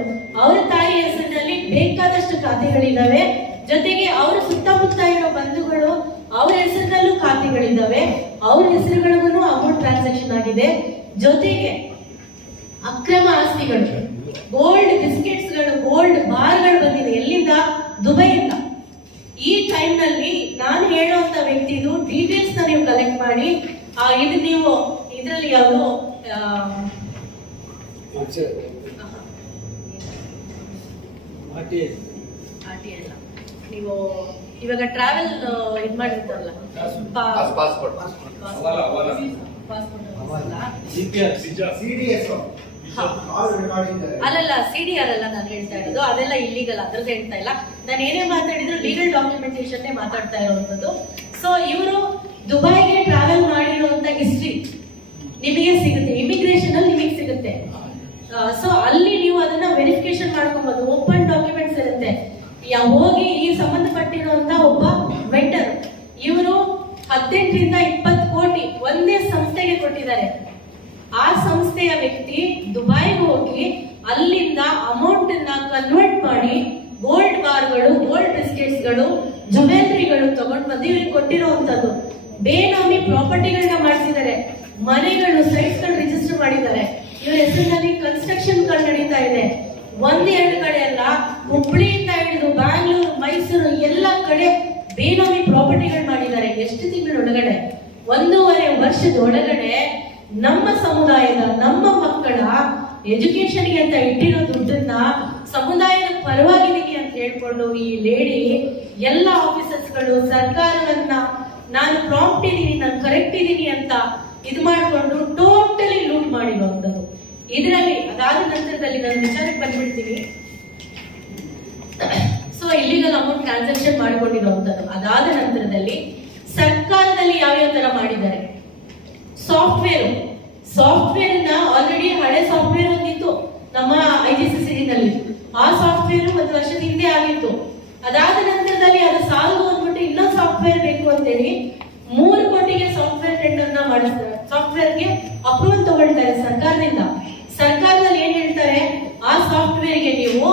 ಅವರ ತಾಯಿ ಹೆಸರಿನಲ್ಲಿ ಬೇಕಾದಷ್ಟು ಖಾತೆಗಳಿದ್ದಾವೆ. ಜೊತೆಗೆ ಅವರ ಸುತ್ತಮುತ್ತ ಇರೋ ಬಂಧುಗಳು ಅವ್ರ ಹೆಸರಿನಲ್ಲೂ ಖಾತೆಗಳಿದ್ದಾವೆ, ಅವ್ರ ಹೆಸರುಗಳಿಗೂ ಅಮೌಂಟ್ ಟ್ರಾನ್ಸಾಕ್ಷನ್ ಆಗಿದೆ. ಜೊತೆಗೆ ಅಕ್ರಮ ಆಸ್ತಿಗಳು, ಗೋಲ್ಡ್ ಬಿಸ್ಕೆಟ್ಸ್ಗಳು, ಗೋಲ್ಡ್ ಬಾರ್ಗಳು ಬಂದಿದೆ. ಎಲ್ಲಿಂದ? ದುಬೈಯಿಂದ. ಈ ಟೈಮ್ ನಲ್ಲಿ ನಾನು ಹೇಳುವಂತ ವ್ಯಕ್ತಿದು ಡೀಟೇಲ್ಸ್ ನೀವು ಕಲೆಕ್ಟ್ ಮಾಡಿ, ಇದು ನೀವು ಇದರಲ್ಲಿ ಯಾವುದು ನೀವು ಇವಾಗ ಟ್ರಾವೆಲ್ ಇದು ಮಾಡಿರ್ತಾರಲ್ಲ ಅಲ್ಲಲ್ಲ CDR ಅಲ್ಲ ನಾನು ಹೇಳ್ತಾ ಇರೋದು, ಅದೆಲ್ಲ ಇಲ್ಲಿಗಲ್, ಅದ್ರದ್ದು ಹೇಳ್ತಾ ಇಲ್ಲ ನಾನು. ಏನೇ ಮಾತಾಡಿದ್ರು ಲೀಗಲ್ ಡಾಕ್ಯುಮೆಂಟೇಶನ್ ಮಾತಾಡ್ತಾ ಇರುವಂತದ್ದು. ಸೊ ಇವರು ದುಬೈಗೆ ಟ್ರಾವೆಲ್ ಮಾಡಿರುವಂತ ಹಿಸ್ಟ್ರಿ ನಿಮಗೆ ಸಿಗುತ್ತೆ, ಇಮಿಗ್ರೇಷನ್ ಅಲ್ಲಿ ನಿಮಗೆ ಸಿಗುತ್ತೆ. ಸೊ ಅಲ್ಲಿ ನೀವು ಅದನ್ನ ವೆರಿಫಿಕೇಶನ್ ಮಾಡ್ಕೊಬಹುದು, ಓಪನ್ ಡಾಕ್ಯುಮೆಂಟ್ಸ್ ಇರುತ್ತೆ. ಹೋಗಿ ಈ ಸಂಬಂಧಪಟ್ಟಿರುವಂತ ಒಬ್ಬ ವೆಂಡರ್ ಇವರು 18 ರಿಂದ 20 ಕೋಟಿ ಒಂದೇ ಸಂಸ್ಥೆಗೆ ಕೊಟ್ಟಿದ್ದಾರೆ. ಆ ಸಂಸ್ಥೆಯ ವ್ಯಕ್ತಿ ದುಬೈಗೆ ಹೋಗಿ ಅಲ್ಲಿಂದ ಅಮೌಂಟ್ ಕನ್ವರ್ಟ್ ಮಾಡಿ ಗೋಲ್ಡ್ ಬಾರ್ಗಳು, ಗೋಲ್ಡ್ ಬಿಸ್ಕೆಟ್ಸ್ಗಳು, ಜ್ಯುವೆಲರಿಗಳು ತಗೊಂಡು ಬಂದು ಇವ್ರಿಗೆ ಕೊಟ್ಟಿರುವಂತದ್ದು. ಬೇನಾಮಿ ಪ್ರಾಪರ್ಟಿಗಳನ್ನ ಮಾಡಿಸಿದ್ದಾರೆ, ಮನೆಗಳು, ಸೈಟ್ಸ್ ಗಳು ರಿಜಿಸ್ಟರ್ ಮಾಡಿದ್ದಾರೆ. ಇವ್ರ ಹೆಸರಿನಲ್ಲಿ ಕನ್ಸ್ಟ್ರಕ್ಷನ್ ಗಳು ನಡೀತಾ ಇದೆ. 1-2 ಕಡೆ ಅಲ್ಲ, ಹುಬ್ಳಿಯಿಂದ ಹಿಡಿದು ಬ್ಯಾಂಗ್ಳೂರು, ಮೈಸೂರು ಎಲ್ಲ ಕಡೆ ಬೇನಾಮಿ ಪ್ರಾಪರ್ಟಿಗಳು ಮಾಡಿದ್ದಾರೆ. ಎಷ್ಟು ತಿಂಗಳೊಳಗಡೆ? 1.5 ವರ್ಷದ ಒಳಗಡೆ ನಮ್ಮ ಸಮುದಾಯದ, ನಮ್ಮ ಮಕ್ಕಳ ಎಜುಕೇಶನ್ಗೆ ಅಂತ ಇಟ್ಟಿರೋ ದುಡ್ಡನ್ನ ಸಮುದಾಯದ ಪರವಾಗಿದ್ದೀನಿ ಅಂತ ಹೇಳ್ಕೊಂಡು ಈ ಲೇಡಿ ಎಲ್ಲ ಆಫೀಸರ್ಸ್ಗಳು, ಸರ್ಕಾರವನ್ನ ನಾನು ಪ್ರಾಂಪ್ಟ್ ಇದ್ದೀನಿ, ನಾನು ಕರೆಕ್ಟ್ ಇದ್ದೀನಿ ಅಂತ ಇದು ಮಾಡಿಕೊಂಡು ಟೋಟಲಿ ಲೂಟ್ ಮಾಡಿರುವಂಥದ್ದು. ಇದರಲ್ಲಿ ಅದಾದ ನಂತರದಲ್ಲಿ ನಾನು ವಿಚಾರಕ್ಕೆ ಬಂದ್ಬಿಡ್ತೀನಿ. ಸೊ ಇಲ್ಲಿಗಲ್ ಅಮೌಂಟ್ ಟ್ರಾನ್ಸಾಕ್ಷನ್ ಮಾಡಿಕೊಂಡಿರುವಂಥದ್ದು. ಅದಾದ ನಂತರದಲ್ಲಿ ಸರ್ಕಾರದಲ್ಲಿ ಯಾವ್ಯಾವ ತರ ಮಾಡಿದ್ದಾರೆ. ಸಾಫ್ಟ್ವೇರ್ ನ ಆಲ್ರೆಡಿ ಹಳೆ ಸಾಫ್ಟ್ವೇರ್ ಒಂದಿತ್ತು ನಮ್ಮ IGCC ನಲ್ಲಿ. ಆ ಸಾಫ್ಟ್ವೇರ್ 1 ವರ್ಷದ ಹಿಂದೆ ಆಗಿತ್ತು. ಅದಾದ ನಂತರದಲ್ಲಿ ಅದು ಸಾಲದು ಅಂದ್ಬಿಟ್ಟು ಇನ್ನೊಂದು ಸಾಫ್ಟ್ವೇರ್ ಬೇಕು ಅಂತೇಳಿ 3 ಕೋಟಿಗೆ ಸಾಫ್ಟ್ವೇರ್ ಟೆಂಡರ್ ನ ಮಾಡಿಸ್ತಾರೆ. ಸಾಫ್ಟ್ವೇರ್ಗೆ ಅಪ್ರೂವಲ್ ತಗೊಳ್ತಾರೆ ಸರ್ಕಾರದಿಂದ. ಸರ್ಕಾರದಲ್ಲಿ ಏನ್ ಹೇಳ್ತಾರೆ, ಆ ಸಾಫ್ಟ್ವೇರ್ಗೆ ನೀವು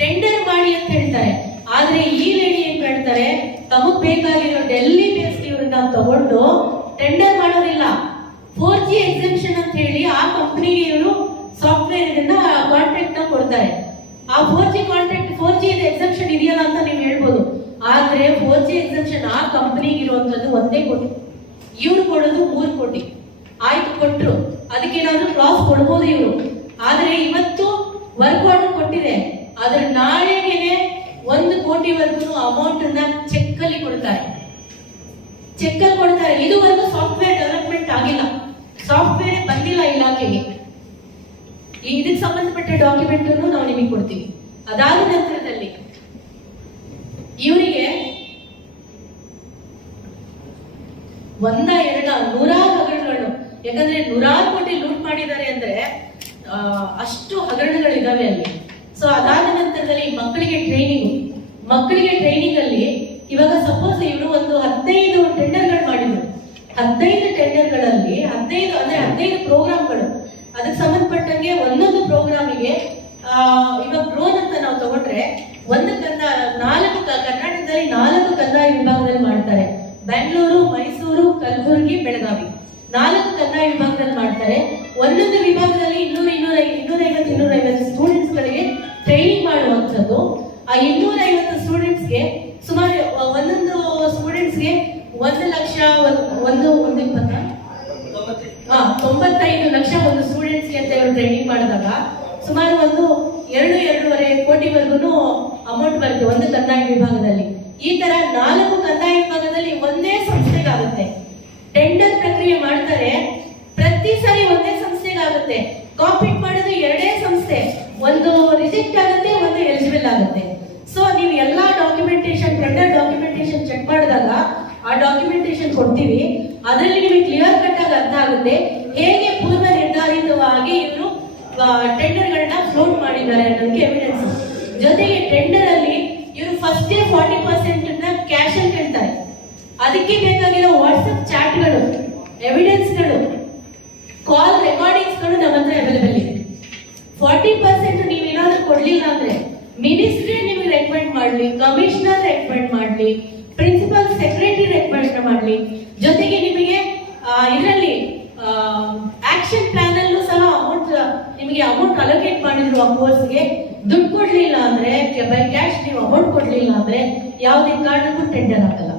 ಟೆಂಡರ್ ಮಾಡಿ ಅಂತ ಹೇಳ್ತಾರೆ. ಆದ್ರೆ ಈ ಲೇಡಿ ಏನ್ ಹೇಳ್ತಾರೆ, ತಮಗ್ ಬೇಕಾಗಿರೋ ಡೆಲ್ಲಿ ಬೇಸ್ಡ್ ಇವ್ರನ್ನ ತಗೊಂಡು ಟೆಂಡರ್ ಮಾಡೋದಿಲ್ಲ. 4G ಎಕ್ಸೆಂಪ್ಷನ್ ಅಂತ ಹೇಳಿ ಆ ಕಂಪನಿಗೆ ಇವರು ಸಾಫ್ಟ್ವೇರ್ ಇದನ್ನ ಕಾಂಟ್ರಾಕ್ಟ್ ನ ಕೊಡ್ತಾರೆ. ಆ 4G ಕಾಂಟ್ರಾಕ್ಟ್ 4G ಎಕ್ಸೆಂಪ್ಷನ್ ಇದೆಯಲ್ಲ ಅಂತ ನೀವು ಹೇಳ್ಬೋದು. ಆದ್ರೆ 4G ಎಕ್ಸೆಂಪ್ಷನ್ ಆ ಕಂಪನಿಗೆ ಇರುವಂತದ್ದು 1 ಕೋಟಿ, ಇವ್ರು ಕೊಡೋದು 3 ಕೋಟಿ. ಆಯ್ತು, ಕೊಟ್ರು, ಅದಕ್ಕೇನಾದ್ರೂ ಕ್ಲಾಸ್ ಕೊಡ್ಬೋದು ಇವರು. ಆದ್ರೆ ಇವತ್ತು ವರ್ಕ್ ಆರ್ಡರ್ ಕೊಟ್ಟಿದೆ, ಆದ್ರೆ ನಾಳೆಗೆ 1 ಕೋಟಿವರೆಗೂ ಅಮೌಂಟ್ ನ ಚೆಕ್ ಅಲ್ಲಿ ಕೊಡ್ತಾರೆ. ಇದುವರೆಗೂ ಸಾಫ್ಟ್ವೇರ್ ಡೆವಲಪ್ಮೆಂಟ್ ಆಗಿಲ್ಲ, ಸಾಫ್ಟ್ವೇರ್ ಬಂದಿಲ್ಲ ಇಲಾಖೆಗೆ. ಇದಕ್ಕೆ ಸಂಬಂಧಪಟ್ಟ ಡಾಕ್ಯುಮೆಂಟ್ ನಾವು ನಿಮಗೆ ಕೊಡ್ತೀವಿ. ಅದಾದ ನಂತರದಲ್ಲಿ ಇವರಿಗೆ 100-200 ಹಗರಣಗಳು, ಯಾಕಂದ್ರೆ 100 ಕೋಟಿ ಲೂಟ್ ಮಾಡಿದ್ದಾರೆ ಅಂದ್ರೆ ಅಷ್ಟು ಹಗರಣಗಳಿದಾವೆ ಅಲ್ಲಿ. ಸೊ ಅದಾದ ನಂತರದಲ್ಲಿ ಮಕ್ಕಳಿಗೆ ಟ್ರೈನಿಂಗ್ ಅಲ್ಲಿ ಇವಾಗ ಸಪೋಸ್ ಇವರು ಒಂದು 15 ಟೆಂಡರ್ಗಳು ಮಾಡಿದ್ರು. 15 ಟೆಂಡರ್ಗಳಲ್ಲಿ 15 ಪ್ರೋಗ್ರಾಮ್ಗಳು, ಅದಕ್ಕೆ ಸಂಬಂಧಪಟ್ಟಂಗೆ ಒಂದೊಂದು ಪ್ರೋಗ್ರಾಮಿಗೆ ಇವಾಗ ಡ್ರೋನ್ ಅಂತ ನಾವು ತಗೊಂಡ್ರೆ ಕರ್ನಾಟಕದಲ್ಲಿ 4 ಕಂದಾಯ ವಿಭಾಗದಲ್ಲಿ ಮಾಡ್ತಾರೆ. ಬೆಂಗಳೂರು, ಮೈಸೂರು, ಕಲಬುರಗಿ, ಬೆಳಗಾವಿ 4 ಕಂದಾಯ ವಿಭಾಗದಲ್ಲಿ ಮಾಡ್ತಾರೆ. ಒಂದೊಂದು ವಿಭಾಗದಲ್ಲಿ 250 ಸ್ಟೂಡೆಂಟ್ಸ್ ಗಳಿಗೆ ಟ್ರೈನಿಂಗ್ ಮಾಡುವಂಥದ್ದು. ಆ 250 ಸ್ಟೂಡೆಂಟ್ಸ್ಗೆ ಸುಮಾರು ಮಾಡಿದಾಗ ಸುಮಾರು ಒಂದು 2-2.5 ಕೋಟಿವರೆಗೂ ಅಮೌಂಟ್ ಬರುತ್ತೆ ಒಂದು ಕಂದಾಯ ವಿಭಾಗದಲ್ಲಿ. ಈ ತರ 4 ಕಂದಾಯ ವಿಭಾಗದಲ್ಲಿ ಒಂದೇ ಸಂಸ್ಥೆಗಾಗುತ್ತೆ. ಟೆಂಡರ್ ಪ್ರಕ್ರಿಯೆ ಮಾಡ್ತಾರೆ, ಪ್ರತಿ ಸರಿ ಒಂದೇ ಸಂಸ್ಥೆಗಾಗುತ್ತೆ. ಕಾಂಪೀಟ್ ಮಾಡೋದು 2 ಸಂಸ್ಥೆ, ಒಂದು ರಿಜೆಕ್ಟ್ ಆಗುತ್ತೆ, ಒಂದು ಎಲಿಜಿಬಲ್ ಆಗುತ್ತೆ. ಸೊ ನೀವು ಎಲ್ಲಾ ಡಾಕ್ಯುಮೆಂಟೇಶನ್, ಟೆಂಡರ್ ಡಾಕ್ಯುಮೆಂಟೇಶನ್ ಚೆಕ್ ಮಾಡಿದಾಗ ಆ ಡಾಕ್ಯುಮೆಂಟೇಶನ್ ಕೊಡ್ತೀವಿ. ಅದರಲ್ಲಿ ನಿಮಗೆ ಕ್ಲಿಯರ್ ಕಟ್ ಆಗಿ ಅರ್ಥ ಆಗುತ್ತೆ ಹೇಗೆ ಪೂರ್ವ ನಿರ್ಧಾರಿತವಾಗಿ ಇವರು ಟೆಂಡರ್ ಗಳನ್ನ ಫ್ಲೋಟ್ ಮಾಡಿದ್ದಾರೆ ಅನ್ನೋದಕ್ಕೆ ಎವಿಡೆನ್ಸ್. ಜೊತೆಗೆ ಟೆಂಡರ್ ಅಲ್ಲಿ ಇವರು ಫಸ್ಟ್ 40% ಕ್ಯಾಶ್ ಅಲ್ಲಿ ಕೇಳ್ತಾರೆ. ಅದಕ್ಕೆ ಬೇಕಾಗಿರೋ ವಾಟ್ಸ್ಆಪ್ ಚಾಟ್ಗಳು, ಎವಿಡೆನ್ಸ್ಗಳು, ಕಾಲ್ ರೆಕಾರ್ಡಿಂಗ್ಸ್ಗಳು ನಮ್ಮ ಹತ್ರ ಅವೈಲೇಬಲ್ ಇದೆ. 40% ನೀವೇನಾದ್ರೂ ಕೊಡ್ಲಿಲ್ಲ ಅಂದ್ರೆ ಮಿನಿಸ್ಟ್ರಿ ನಿಮಗೆ ರೆಕಮೆಂಡ್ ಮಾಡ್ಲಿ, ಕಮಿಷನರ್ ರೆಕಮೆಂಡ್ ಮಾಡ್ಲಿ, ಪ್ರಿನ್ಸಿಪಲ್ ಸೆಕ್ರೆಟರಿ ರೆಕಮೆಂಡ್ ಮಾಡ್ಲಿ, ಜೊತೆಗೆ ನಿಮಗೆ ಇದರಲ್ಲಿ ಆಕ್ಷನ್ ಪ್ಲಾನ್ ಅಲ್ಲೂ ಸಹ ನಿಮಗೆ ಅಮೌಂಟ್ ಅಲೋಕೇಟ್ ಮಾಡಿದ್ರು ಆ ಕೋರ್ಸ್ಗೆ. ದುಡ್ಡು ಕೊಡ್ಲಿಲ್ಲ ಅಂದ್ರೆ ಬೈ ಕ್ಯಾಶ್ ನೀವು ಅಮೌಂಟ್ ಕೊಡ್ಲಿಲ್ಲ ಅಂದ್ರೆ ಯಾವುದೇ ಕಾರಣಕ್ಕೂ ಟೆಂಡರ್ ಆಗಲ್ಲ.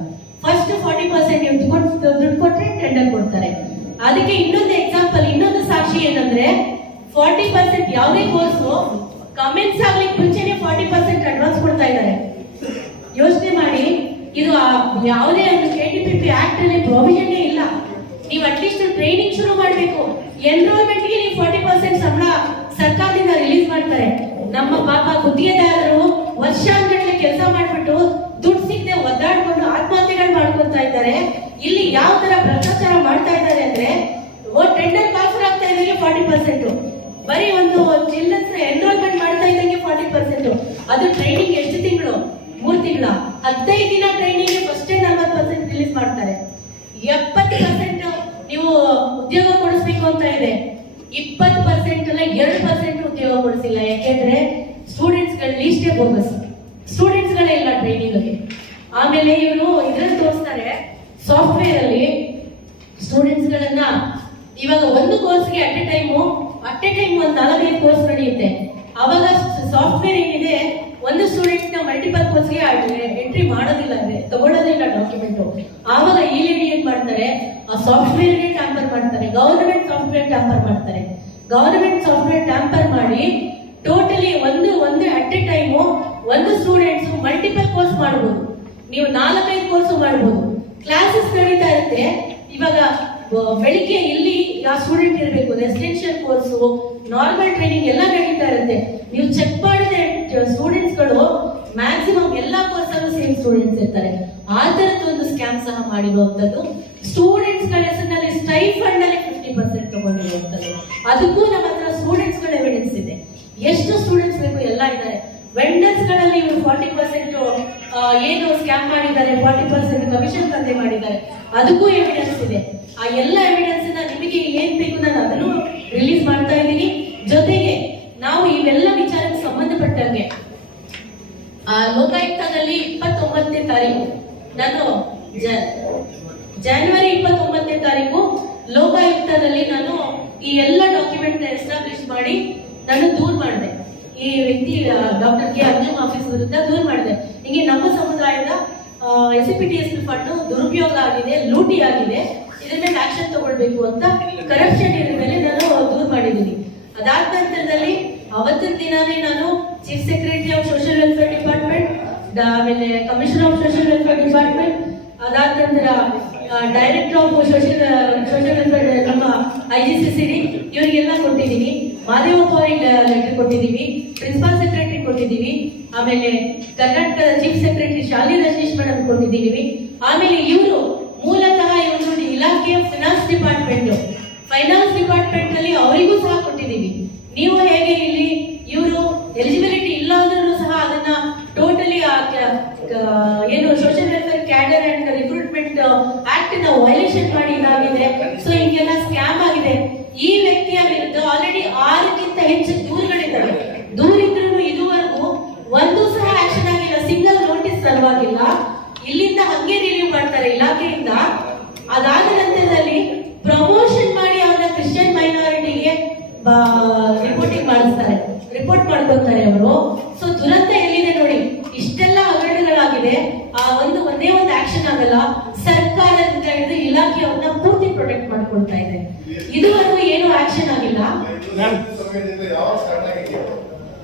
ಫಸ್ಟ್ 40% ದುಡ್ಡು ಕೊಟ್ರೆ ಟೆಂಡರ್ ಕೊಡ್ತಾರೆ. ಅದಕ್ಕೆ ಇನ್ನೊಂದು ಎಕ್ಸಾಂಪಲ್, ಇನ್ನೊಂದು ಸಾಕ್ಷಿ ಏನಂದ್ರೆ 40% ಯಾವುದೇ ಕೋರ್ಸ್ ಕಮೆಂಟ್ಸ್ ಆಗ್ಲಿಕ್ಕೆ ಮುಂಚೆನೆ 40% ಅಡ್ವಾನ್ಸ್ ಕೊಡ್ತಾ ಇದ್ದಾರೆ. ಯೋಚನೆ ಮಾಡಿ, ಇದು ಯಾವುದೇ ಒಂದು KTPP ಆಕ್ಟ್ ಅಲ್ಲಿ ಪ್ರೊವಿಷನ್ ಇಲ್ಲ. ನೀವು ಅಟ್ಲೀಸ್ಟ್ ಟ್ರೈನಿಂಗ್ ಶುರು ಮಾಡಬೇಕು. ಎನ್ರೋಲ್ಮೆಂಟ್ ಗೆ ನೀವು 40% ಸಂಬಳ ಸರ್ಕಾರದಿಂದ ರಿಲೀಸ್ ಮಾಡ್ತಾರೆ. ನಮ್ಮ ಪಾಪ ಗುತ್ತಿಗೆದಾರರು ವರ್ಷಾಂಗಟ್ಟಲೆ ಕೆಲಸ ಮಾಡ್ಬಿಟ್ಟು ದುಡ್ಡು ಸಿಗದೆ ಒದ್ದಾಡ್ಕೊಂಡು ಆತ್ಮಹತ್ಯೆಗಳು ಮಾಡ್ಕೊತಾ ಇದ್ದಾರೆ. ಇಲ್ಲಿ ಯಾವ ತರ ಭ್ರಷ್ಟಾಚಾರ ಮಾಡ್ತಾ ಇದ್ದಾರೆ ಅಂದ್ರೆ ಟೆಂಡರ್ ಕಾಲ್ಫರ್ ಆಗ್ತಾ ಇದ್ದಂಗೆ 40%, ಬರೀ ಒಂದು ಚಿಲ್ಡ್ರನ್ಸ್ ಎನ್ರೋಲ್ಮೆಂಟ್ ಮಾಡ್ತಾ ಇದ್ದಂಗೆ 40%. ಅದು ಟ್ರೈನಿಂಗ್ ಎಷ್ಟು ತಿಂಗಳು? 3 ತಿಂಗಳ. 15 ದಿನ ಟ್ರೈನಿಂಗ್ ಫಸ್ಟ್ 40% ರಿಲೀಸ್ ಮಾಡ್ತಾರೆ. 70% ನೀವು ಉದ್ಯೋಗ ಕೊಡಿಸ್ಬೇಕು ಅಂತ ಇದೆ, 20% ಅಲ್ಲ 2% ಉದ್ಯೋಗ ಕೊಡಿಸಿಲ್ಲ. ಯಾಕೆಂದ್ರೆ ಸ್ಟೂಡೆಂಟ್ಸ್ ಗಳ ಲೀಸ್ಟೇ ಬೋಗಸ್, ಸ್ಟೂಡೆಂಟ್ಸ್ ಗಳೇ ಇಲ್ಲ ಟ್ರೈನಿಂಗ್ ಅಲ್ಲಿ. ಆಮೇಲೆ ಇವರು ಇದ್ರಲ್ಲಿ ತೋರಿಸ್ತಾರೆ, ಸಾಫ್ಟ್ವೇರ್ ಅಲ್ಲಿ ಸ್ಟೂಡೆಂಟ್ಸ್ ಗಳನ್ನ ಇವಾಗ ಒಂದು ಕೋರ್ಸ್ಗೆ ಅಟ್ ಎ ಟೈಮ್ ಒಂದು 4-5 ಕೋರ್ಸ್ ನಡೆಯುತ್ತೆ. ಅವಾಗ ಸಾಫ್ಟ್ವೇರ್ ಏನಿದೆ, ಒಂದು ಸ್ಟೂಡೆಂಟ್ ನ ಮಲ್ಟಿಪಲ್ ಕೋರ್ಸ್ಗೆ ಎಂಟ್ರಿ ಮಾಡೋದಿಲ್ಲ, ತಗೊಳ್ಳೋದಿಲ್ಲ ಡಾಕ್ಯುಮೆಂಟ್. ಆವಾಗ ಈ ಲೇಡಿ ಏನ್ ಮಾಡ್ತಾರೆ, ಆ ಸಾಫ್ಟ್ವೇರ್ ಗೆ ಟ್ಯಾಂಪರ್ ಮಾಡ್ತಾರೆ, ಗವರ್ನಮೆಂಟ್ ಸಾಫ್ಟ್ವೇರ್ ಟ್ಯಾಂಪರ್ ಮಾಡ್ತಾರೆ. ಗವರ್ನಮೆಂಟ್ ಸಾಫ್ಟ್ವೇರ್ ಟ್ಯಾಂಪರ್ ಮಾಡಿ ಟೋಟಲಿ ಒಂದು ಅಟ್ ಎ ಟೈಮ್ ಒಂದು ಸ್ಟೂಡೆಂಟ್ಸ್ ಮಲ್ಟಿಪಲ್ ಕೋರ್ಸ್ ಮಾಡಬಹುದು. ನೀವು 4-5 ಕೋರ್ಸ್ ಮಾಡಬಹುದು. ಕ್ಲಾಸಸ್ ನಡೀತಾ ಇರುತ್ತೆ. ಇವಾಗ ಬೆಳಿಗ್ಗೆ ಇಲ್ಲಿ ಯಾವ ಸ್ಟೂಡೆಂಟ್ ಇರಬೇಕು, ರೆಸಿಡೆನ್ಷಿಯಲ್ ಕೋರ್ಸ್, ನಾರ್ಮಲ್ ಟ್ರೈನಿಂಗ್ ಎಲ್ಲ ನಡೀತಾ ಇರುತ್ತೆ. ನೀವು ಚೆಕ್ ಮಾಡಿದ್ರೆ ಸ್ಟೂಡೆಂಟ್ಸ್ ಗಳು ಮ್ಯಾಕ್ಸಿಮಮ್ ಎಲ್ಲಾ ಕೋರ್ಸ್ ಅಲ್ಲೂ ಸೇಮ್ ಸ್ಟೂಡೆಂಟ್ಸ್ ಇರ್ತಾರೆ. ಆ ತರದ ಒಂದು ಸ್ಕ್ಯಾಮ್ ಸಹ ಮಾಡಿರುವಂತದ್ದು. ಸ್ಟೂಡೆಂಟ್ಸ್ ಗಳ ಹೆಸರಿನಲ್ಲಿ ಸ್ಟೈಫಂಡ್ ಅಲ್ಲಿ 50% ತಗೊಂಡಿರುವಂತದ್ದು. ಅದಕ್ಕೂ ನಮ್ಮ ಹತ್ರ ಸ್ಟೂಡೆಂಟ್ಸ್ ಗಳ ಎವಿಡೆನ್ಸ್ ಇದೆ. ಎಷ್ಟು ಸ್ಟೂಡೆಂಟ್ಸ್ ಬೇಕು ಎಲ್ಲ ಇದ್ದಾರೆ. ವೆಂಡರ್ಸ್ ಗಳಲ್ಲಿ ಇವರು 40% ಏನು ಸ್ಕ್ಯಾಮ್ ಮಾಡಿದ್ದಾರೆ, 40% ಕಮಿಷನ್ ದಂಧೆ ಮಾಡಿದ್ದಾರೆ, ಅದಕ್ಕೂ ಎವಿಡೆನ್ಸ್ ಇದೆ. ಆ ಎಲ್ಲ ಎವಿಡೆನ್ಸ್ ನಿಮಗೆ ಏನ್ ಬೇಕು ನಾನು ಅದನ್ನು ರಿಲೀಸ್ ಮಾಡ್ತಾ ಇದ್ದೀನಿ. ಜೊತೆಗೆ ನಾವು ಇವೆಲ್ಲ ವಿಚಾರಕ್ಕೆ ಸಂಬಂಧಪಟ್ಟಂಗೆ ಲೋಕಾಯುಕ್ತದಲ್ಲಿ 29ನೇ ತಾರೀಕು ನಾನು ಜನವರಿ 29ನೇ ತಾರೀಕು ಲೋಕಾಯುಕ್ತದಲ್ಲಿ ನಾನು ಈ ಎಲ್ಲ ಡಾಕ್ಯುಮೆಂಟ್ ಎಸ್ಟಾಬ್ಲಿಷ್ ಮಾಡಿ ನಾನು ದೂರ್ ಮಾಡಿದೆ. ಈ ವ್ಯಕ್ತಿ ಡಾಕ್ಟರ್ ಕೆ ಅಂಜುಮ್ ಆಫೀಸ್ ವಿರುದ್ಧ ದೂರ್ ಮಾಡಿದೆ. ಹಿಂಗೆ ನಮ್ಮ ಸಮುದಾಯದ SCPTS ಫಂಡ್ ದುರುಪಯೋಗ ಆಗಿದೆ, ಲೂಟಿ ಆಗಿದೆ, ಇದ್ರ ಮೇಲೆ ಆಕ್ಷನ್ ತಗೊಳ್ಬೇಕು ಅಂತ ಕರಪ್ಷನ್ ಇದ್ರ ಮೇಲೆ ನಾನು ದೂರ್ ಮಾಡಿದ್ದೀನಿ. ಅದಾದ ನಂತರದಲ್ಲಿ ಅವತ್ತಿನ ದಿನಾನೇ ನಾನು chief secretary of social welfare department, ಆಮೇಲೆ commissioner of social welfare department, ಅದಾದ ನಂತರ ಡೈರೆಕ್ಟರ್ ಆಫ್ ಸೋಷಿಯಲ್ ವೆಲ್ಫೇರ್ ನಮ್ಮ IGCCD ಇವರಿಗೆಲ್ಲ ಕೊಟ್ಟಿದ್ದೀನಿ. ಮಾದೇವಪ್ಪ ಅವರಿಗೆ ಲೆಟರ್ ಕೊಟ್ಟಿದ್ದೀವಿ, ಪ್ರಿನ್ಸಿಪಾಲ್ ಸೆಕ್ರೆಟರಿ ಕೊಟ್ಟಿದ್ದೀವಿ, ಆಮೇಲೆ ಕರ್ನಾಟಕದ ಚೀಫ್ ಸೆಕ್ರೆಟರಿ ಶಾಲಿ ರಜನೀಶ್ ಮೇಡಮ್ ಕೊಟ್ಟಿದ್ದೀವಿ. ಆಮೇಲೆ ಇವರು ಮೂಲತಃ ಇವರು ಇಲಾಖೆಯ ಫೈನಾನ್ಸ್ ಡಿಪಾರ್ಟ್ಮೆಂಟ್ ಅಲ್ಲಿ ಅವರಿಗೂ ಸಹ ಕೊಟ್ಟಿದ್ದೀವಿ. ನೀವು ಹೇಗೆ ಇಲ್ಲಿ ಇವರು ಎಲಿಜಿಬಿಲಿಟಿ ಇಲ್ಲ ಅಂದ್ರೂ ಸಹ ಅದನ್ನ ಟೋಟಲಿ ಏನು social welfare cadre and recruitment act ನ ವೈಲೇಷನ್ ಮಾಡಿ ಇದಾಗಿದೆ. ಸೊ ಹಿಂಗೆಲ್ಲ ಸ್ಕ್ಯಾಮ್ ಆಗಿದೆ. ಈ ವ್ಯಕ್ತಿಯ ವಿರುದ್ಧ ಆಲ್ರೆಡಿ 6ಕ್ಕಿಂತ ಹೆಚ್ಚು ದೂರುಗಳಿದ್ದಾವೆ. ದೂರಿದ್ರೂ ಇದುವರೆಗೂ ಒಂದು ಸಹ ಆಕ್ಷನ್ ಆಗಿಲ್ಲ, ಸಿಂಗಲ್ ನೋಟಿಸ್ ಸಲುವಾಗಿಲ್ಲ. ಇಲ್ಲಿಂದ ಹಂಗೆ ರಿಲೀವ್ ಮಾಡ್ತಾರೆ ಇಲಾಖೆಯಿಂದ. ಅದಾದ ನಂತರದಲ್ಲಿ ಪ್ರಮೋಷನ್ ಮಾಡಿ ಅವರ ಕ್ರಿಶ್ಚಿಯನ್ ಮೈನಾರಿಟಿಗೆ ರಿಪೋರ್ಟಿಂಗ್ ಮಾಡಿಸ್ತಾರೆ, ರಿಪೋರ್ಟ್ ಮಾಡ್ಕೊತಾರೆ ಅವರು. ಸೊ ದುರಂತ ಎಲ್ಲಿದೆ ನೋಡಿ, ಇಷ್ಟೆಲ್ಲ ಹಗರಣಗಳಾಗಿದೆ, ಒಂದೇ ಒಂದು ಆಕ್ಷನ್ ಆಗಲ್ಲ. ಸರ್ಕಾರದಿಂದ ಹಿಡಿದು ಇಲಾಖೆಯವ್ರನ್ನ ಪೂರ್ತಿ ಪ್ರೊಟೆಕ್ಟ್ ಮಾಡ್ಕೊಳ್ತಾ ಇದೆ. ಇದುವರೆಗೂ ಏನು ಆಕ್ಷನ್ ಆಗಿಲ್ಲ.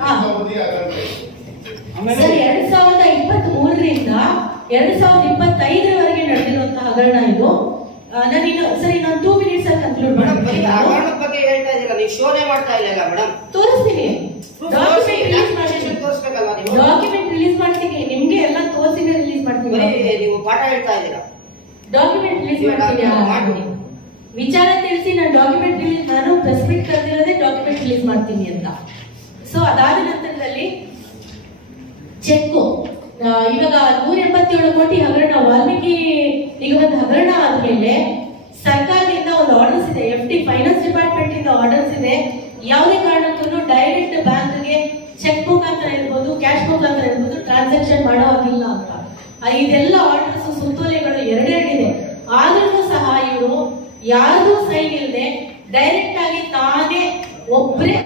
ಹಾ. ಸರ್ 2023ರಿಂದ 2025ರವರೆಗೆ ನಡೆದಿರುವಂತಹ ಹಗರಣ ಇದು. ಸರಿ ನಾನು 2 ಮಿನಿಟ್ಸ್ ಅಲ್ಲಿ ಕನ್ಕ್ಲೂಡ್ ಮಾಡ್ತೀನಿ. ಹಗರಣದ ಬಗ್ಗೆ ಹೇಳ್ತಾ ಇದ್ದೀರಾ, ನೀವು ಶೋನೇ ಮಾಡ್ತಾ ಇಲ್ಲ ಮೇಡಮ್. ತೋರಿಸ್ತೀನಿ, ತೋರಿಸ್ಬೇಕಲ್ವಾ ನೀವು? ಡಾಕ್ಯುಮೆಂಟ್ ರಿಲೀಸ್ ಮಾಡ್ತೀನಿ, ನಿಮ್ಗೆ ಎಲ್ಲ ತೋರಿಸಿನೇ ರಿಲೀಸ್ ಮಾಡ್ತೀನಿ. ನೀವು ಪಾಠ ಹೇಳ್ತಾ ಇದ್ದೀರಾ. ಡಾಕ್ಯುಮೆಂಟ್ ರಿಲೀಸ್ ಮಾಡ್ತೀನಿ, ವಿಚಾರ ತಿಳಿಸಿ ನಾನು ಡಾಕ್ಯುಮೆಂಟ್ ರಿಲೀಸ್, ನಾನು ಪ್ರೆಸ್ ಮೀಟ್ ಕರೆದಿರೋದೇ ಡಾಕ್ಯುಮೆಂಟ್ ರಿಲೀಸ್ ಮಾಡ್ತೀನಿ ಅಂತ. ಸೊ ಅದಾದ ನಂತರದಲ್ಲಿ ಚೆಕ್ಕು ಇವಾಗ 187 ಕೋಟಿ ಹಗರಣ, ವಾಲ್ಮೀಕಿ ನಿಗಮದ ಹಗರಣ ಆದ್ಮೇಲೆ ಸರ್ಕಾರದಿಂದ ಒಂದು ಆರ್ಡರ್ಸ್ ಇದೆ, FD ಫೈನಾನ್ಸ್ ಡಿಪಾರ್ಟ್ಮೆಂಟ್ ಇಂದ ಆರ್ಡರ್ಸ್ ಇದೆ, ಯಾವುದೇ ಕಾರಣಕ್ಕೂ ಡೈರೆಕ್ಟ್ ಬ್ಯಾಂಕ್ಗೆ ಚೆಕ್ ಮುಖಾಂತರ ಇರ್ಬೋದು, ಕ್ಯಾಶ್ ಮುಖಾಂತರ ಇರ್ಬೋದು ಟ್ರಾನ್ಸಾಕ್ಷನ್ ಮಾಡೋ ಹಾಗಿಲ್ಲ ಅಂತ. ಇದೆಲ್ಲ ಆರ್ಡರ್ಸ್ ಸುತ್ತೋಲೆಗಳು ಎರಡೆರಡಿದೆ. ಆದ್ರೂ ಸಹ ಇವರು ಯಾರ್ದು ಸೈನ್ ಇಲ್ಲದೆ ಡೈರೆಕ್ಟ್ ಆಗಿ ತಾನೇ ಒಬ್ಬರೇ